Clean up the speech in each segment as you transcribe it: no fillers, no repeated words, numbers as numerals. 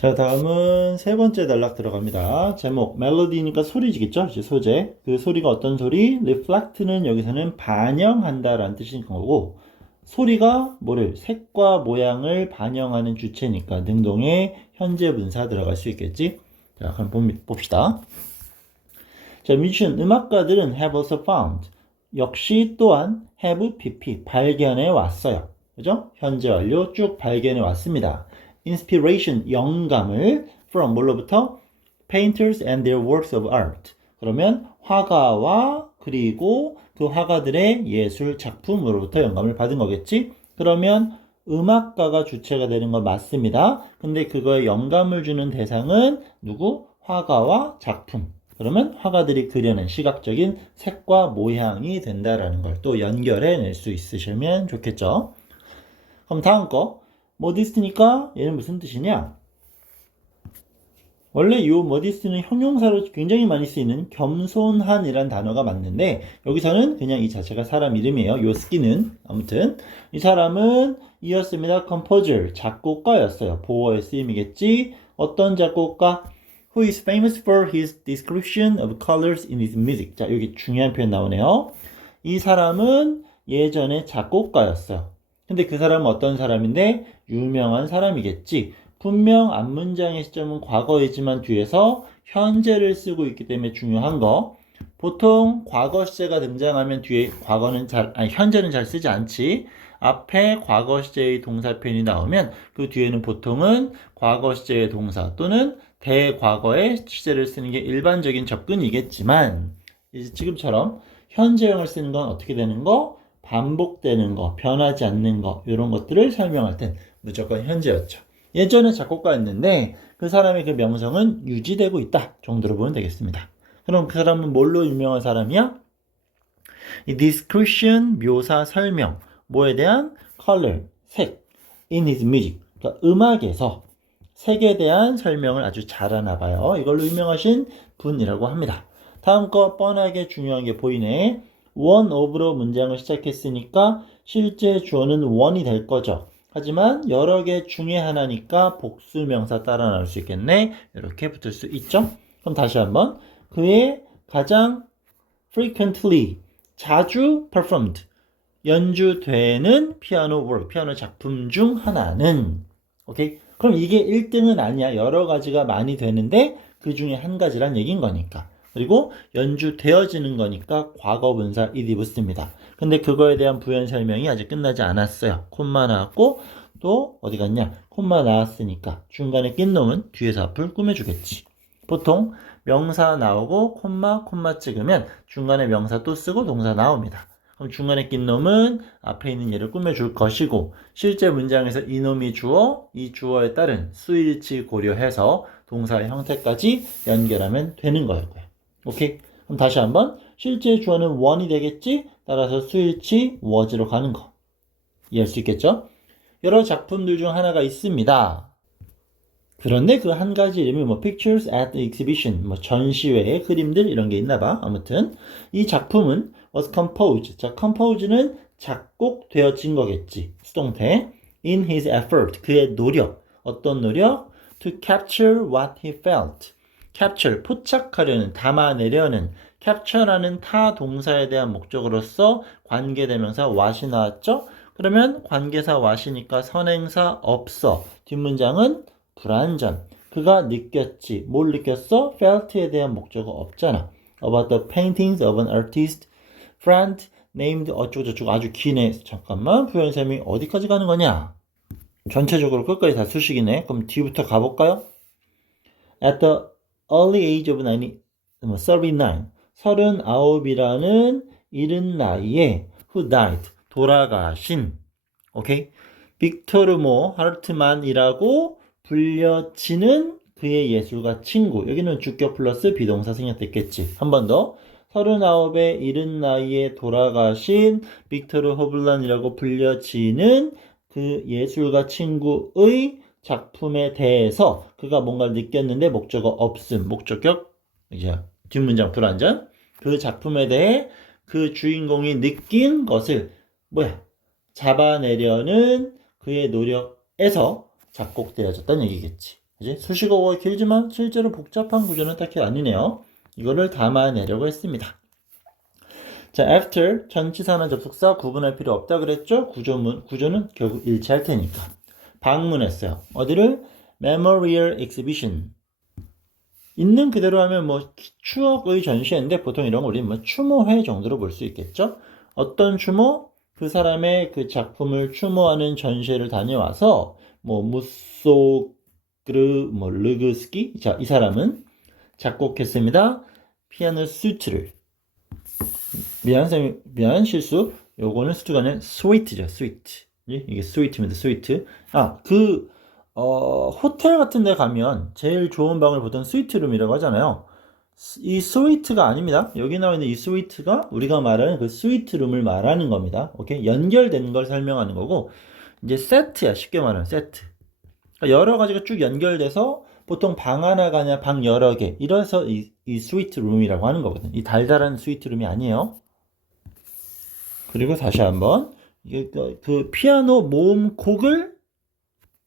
자, 다음은 세 번째 단락 들어갑니다. 제목, 멜로디니까 소리지겠죠? 이제 소재. 그 소리가 어떤 소리? reflect는 여기서는 반영한다라는 뜻인 거고, 소리가 뭐를? 색과 모양을 반영하는 주체니까 능동의 현재 분사 들어갈 수 있겠지? 자, 그럼 봅시다. 자, 뮤지션, 음악가들은 have also found. 역시 또한 have pp, 발견해 왔어요. 그죠? 현재 완료 쭉 발견해 왔습니다. inspiration, 영감을 from 뭘로부터? painters and their works of art. 그러면 화가와 그리고 그 화가들의 예술 작품으로부터 영감을 받은 거겠지? 그러면 음악가가 주체가 되는 건 맞습니다. 근데 그거에 영감을 주는 대상은 누구? 화가와 작품. 그러면 화가들이 그려낸 시각적인 색과 모양이 된다라는 걸 또 연결해 낼 수 있으시면 좋겠죠. 그럼 다음 거. 모디스트니까 얘는 무슨 뜻이냐? 원래 이 모디스트는 형용사로 굉장히 많이 쓰이는 겸손한이란 단어가 맞는데 여기서는 그냥 이 자체가 사람 이름이에요. 요 스키는 아무튼 이 사람은 이었습니다. composer, 작곡가였어요. 보어의 쓰임이겠지. 어떤 작곡가? Who is famous for his description of colors in his music. 자, 여기 중요한 표현 나오네요. 이 사람은 예전에 작곡가였어요. 근데 그 사람은 어떤 사람인데? 유명한 사람이겠지. 분명 앞문장의 시점은 과거이지만 뒤에서 현재를 쓰고 있기 때문에 중요한 거. 보통 과거 시제가 등장하면 뒤에 현재는 잘 쓰지 않지. 앞에 과거 시제의 동사 표현이 나오면 그 뒤에는 보통은 과거 시제의 동사 또는 대과거의 시제를 쓰는 게 일반적인 접근이겠지만 이제 지금처럼 현재형을 쓰는 건 어떻게 되는 거? 반복되는 거, 변하지 않는 거 이런 것들을 설명할 땐 무조건 현재였죠. 예전에 작곡가였는데 그 사람의 그 명성은 유지되고 있다 정도로 보면 되겠습니다. 그럼 그 사람은 뭘로 유명한 사람이야? 이 description, 묘사, 설명, 뭐에 대한 color, 색, in his music, 그러니까 음악에서 색에 대한 설명을 아주 잘하나 봐요. 이걸로 유명하신 분이라고 합니다. 다음 거 뻔하게 중요한 게 보이네. one of로 문장을 시작했으니까 실제 주어는 one이 될 거죠. 하지만 여러 개 중에 하나니까 복수명사 따라 나올 수 있겠네. 이렇게 붙을 수 있죠. 그럼 다시 한번 그의 가장 frequently 자주 performed 연주되는 피아노 work, 피아노 작품 중 하나는 오케이? 그럼 이게 1등은 아니야. 여러 가지가 많이 되는데 그 중에 한 가지란 얘기인 거니까. 그리고 연주되어지는 거니까 과거분사 ed 붙습니다. 근데 그거에 대한 부연 설명이 아직 끝나지 않았어요. 콤마 나왔고 또 어디 갔냐? 콤마 나왔으니까 중간에 낀 놈은 뒤에서 앞을 꾸며주겠지. 보통 명사 나오고 콤마 찍으면 중간에 명사 또 쓰고 동사 나옵니다. 그럼 중간에 낀 놈은 앞에 있는 얘를 꾸며줄 것이고 실제 문장에서 이 놈이 주어, 이 주어에 따른 수일치 고려해서 동사의 형태까지 연결하면 되는 거고요. 오케이? 그럼 다시 한번 실제 주어는 one이 되겠지? 따라서 수일치 was로 가는 거 이해할 수 있겠죠? 여러 작품들 중 하나가 있습니다. 그런데 그 한 가지 이름이 뭐 pictures at the exhibition, 뭐 전시회의 그림들 이런 게 있나 봐. 아무튼 이 작품은 was composed. 자, compose는 작곡되어진 거겠지. 수동태. in his effort, 그의 노력. 어떤 노력? to capture what he felt. capture, 포착하려는, 담아내려는. capture라는 타 동사에 대한 목적으로서 관계대명사 what이 나왔죠? 그러면 관계사 what이니까 선행사 없어. 뒷문장은 불완전. 그가 느꼈지. 뭘 느꼈어? felt에 대한 목적어 없잖아. About the paintings of an artist friend named 어쩌고저쩌고 아주 기네. 잠깐만. 부연셈이 어디까지 가는 거냐? 전체적으로 끝까지 다 수식이네. 그럼 뒤부터 가볼까요? At the early age of 39, 39이라는 이른 나이에 who died, 돌아가신 오케이? 빅토르모 하르트만이라고 불려지는 그의 예술가 친구. 여기는 주격 플러스 비동사 생략됐겠지. 한 번 더. 39의 이른 나이에 돌아가신 빅토르 호블란이라고 불려지는 그 예술가 친구의 작품에 대해서 그가 뭔가를 느꼈는데 목적어 없음. 목적격 이제 뒷문장 불완전. 그 작품에 대해 그 주인공이 느낀 것을 잡아내려는 그의 노력에서 작곡되어졌다는 얘기겠지. 이제 수식어가 길지만 실제로 복잡한 구조는 딱히 아니네요. 이거를 담아내려고 했습니다. 자, after 전치사나 접속사 구분할 필요 없다 그랬죠? 구조는 결국 일치할 테니까. 방문했어요. 어디를? Memorial Exhibition. 있는 그대로 하면 뭐 추억의 전시회인데 보통 이런 거 우리는 뭐 추모회 정도로 볼 수 있겠죠? 어떤 추모? 그 사람의 그 작품을 추모하는 전시회를 다녀와서 뭐 무소그르 뭐 르그스키 자, 이 사람은 작곡했습니다. 피아노 수트를 미안 실수. 요거는 수트가 아니라 스위트죠. 스위트. 이게 스위트입니다. 스위트. 호텔 같은 데 가면 제일 좋은 방을 보통 스위트룸이라고 하잖아요. 이 스위트가 아닙니다. 여기 나와 있는 이 스위트가 우리가 말하는 그 스위트룸을 말하는 겁니다. 오케이? 연결되는 걸 설명하는 거고, 이제 세트야. 쉽게 말하면 세트. 그러니까 여러 가지가 쭉 연결돼서 보통 방 하나가 아니라 방 여러 개. 이래서 이 스위트룸이라고 하는 거거든. 이 달달한 스위트룸이 아니에요. 그리고 다시 한번 이게 그 피아노 모음곡을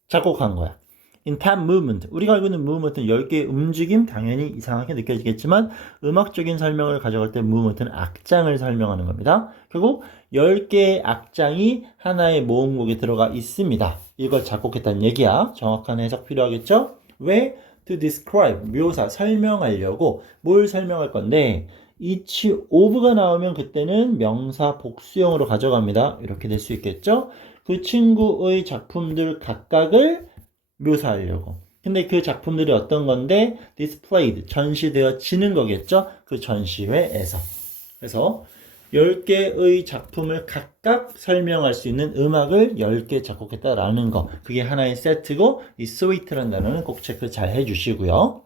작곡한 거야. In tap movement. 우리가 알고 있는 movement는 10개의 움직임 당연히 이상하게 느껴지겠지만 음악적인 설명을 가져갈 때 movement는 악장을 설명하는 겁니다. 결국 10개의 악장이 하나의 모음곡에 들어가 있습니다. 이걸 작곡했다는 얘기야. 정확한 해석 필요하겠죠? 왜? To describe. 묘사, 설명하려고. 뭘 설명할 건데 each of가 나오면 그때는 명사 복수형으로 가져갑니다. 이렇게 될 수 있겠죠? 그 친구의 작품들 각각을 묘사하려고. 근데 그 작품들이 어떤 건데 displayed, 전시되어지는 거겠죠? 그 전시회에서. 그래서 10개의 작품을 각각 설명할 수 있는 음악을 10개 작곡했다라는 거. 그게 하나의 세트고 이 sweet라는 단어는 꼭 체크 잘 해주시고요.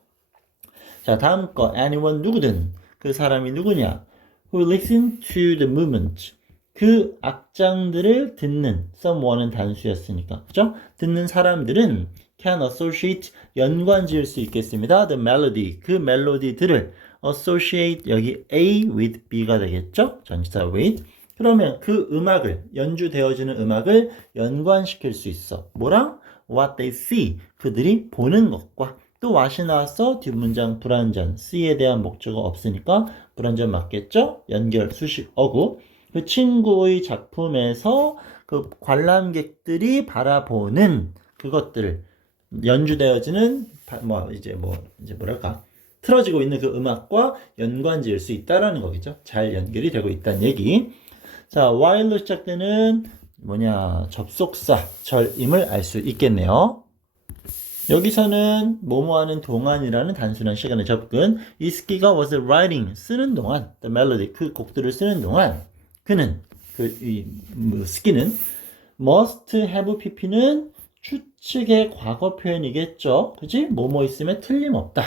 자, 다음 거 anyone 누구든 그 사람이 누구냐? Who listen to the movement. 그 악장들을 듣는 someone은 단수였으니까 그죠? 듣는 사람들은 can associate 연관 지을 수 있겠습니다. The melody 그 멜로디들을 associate 여기 A with B가 되겠죠? 전치사 with. 그러면 그 음악을 연주되어지는 음악을 연관시킬 수 있어. 뭐랑? What they see 그들이 보는 것과 또 what이 나왔어? 뒷문장 불완전 C에 대한 목적어 없으니까 불완전 맞겠죠? 연결 수식어구. 그 친구의 작품에서 그 관람객들이 바라보는 그것들을 연주되어지는 이제 뭐랄까 틀어지고 있는 그 음악과 연관 지을 수 있다라는 거겠죠. 잘 연결이 되고 있다는 얘기. 자, while로 시작되는 접속사 절임을 알 수 있겠네요. 여기서는 뭐뭐하는 동안이라는 단순한 시간의 접근. 이스키가 was writing 쓰는 동안 the melody 그 곡들을 쓰는 동안 그는 스키는 must have pp는 추측의 과거 표현이겠죠. 그지? 뭐뭐 있으면 틀림없다.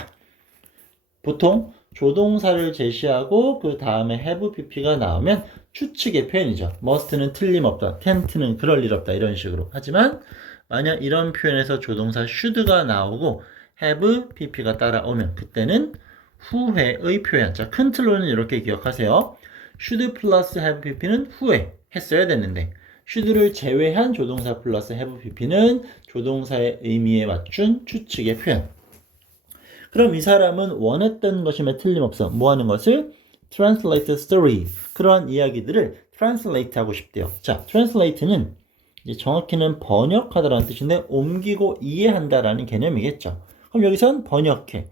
보통 조동사를 제시하고 그 다음에 have pp가 나오면 추측의 표현이죠. must는 틀림없다. can't는 그럴 일 없다. 이런 식으로. 하지만 만약 이런 표현에서 조동사 should가 나오고 have pp가 따라오면 그때는 후회의 표현. 자, 큰 틀로는 이렇게 기억하세요. should 플러스 have pp는 후에 했어야 됐는데 should를 제외한 조동사 플러스 have pp는 조동사의 의미에 맞춘 추측의 표현. 그럼 이 사람은 원했던 것임에 틀림없어. 뭐 하는 것을? translate story. 그러한 이야기들을 translate 하고 싶대요. 자, translate는 이제 정확히는 번역하다라는 뜻인데 옮기고 이해한다라는 개념이겠죠. 그럼 여기선 번역해.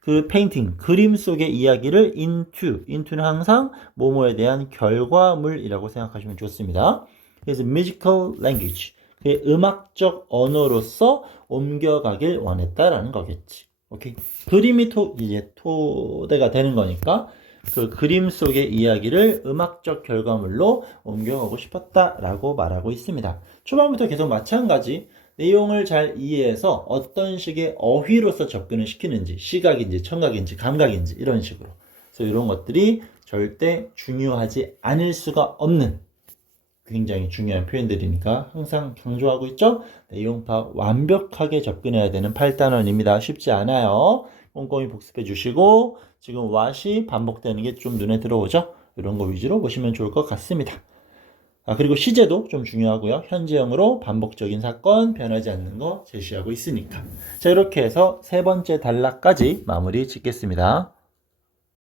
그 페인팅, 그림 속의 이야기를 into는 항상 뭐뭐에 대한 결과물이라고 생각하시면 좋습니다. 그래서 musical language, 그 음악적 언어로서 옮겨가길 원했다라는 거겠지. 오케이. 그림이 이제 토대가 되는 거니까 그 그림 속의 이야기를 음악적 결과물로 옮겨가고 싶었다라고 말하고 있습니다. 초반부터 계속 마찬가지 내용을 잘 이해해서 어떤 식의 어휘로서 접근을 시키는지 시각인지 청각인지 감각인지 이런 식으로. 그래서 이런 것들이 절대 중요하지 않을 수가 없는 굉장히 중요한 표현들이니까 항상 강조하고 있죠. 내용 파악 완벽하게 접근해야 되는 8단원입니다. 쉽지 않아요. 꼼꼼히 복습해 주시고 지금 what이 반복되는 게 좀 눈에 들어오죠. 이런 거 위주로 보시면 좋을 것 같습니다. 그리고 시제도 좀 중요하고요. 현재형으로 반복적인 사건, 변하지 않는 거 제시하고 있으니까. 자, 이렇게 해서 세 번째 단락까지 마무리 짓겠습니다.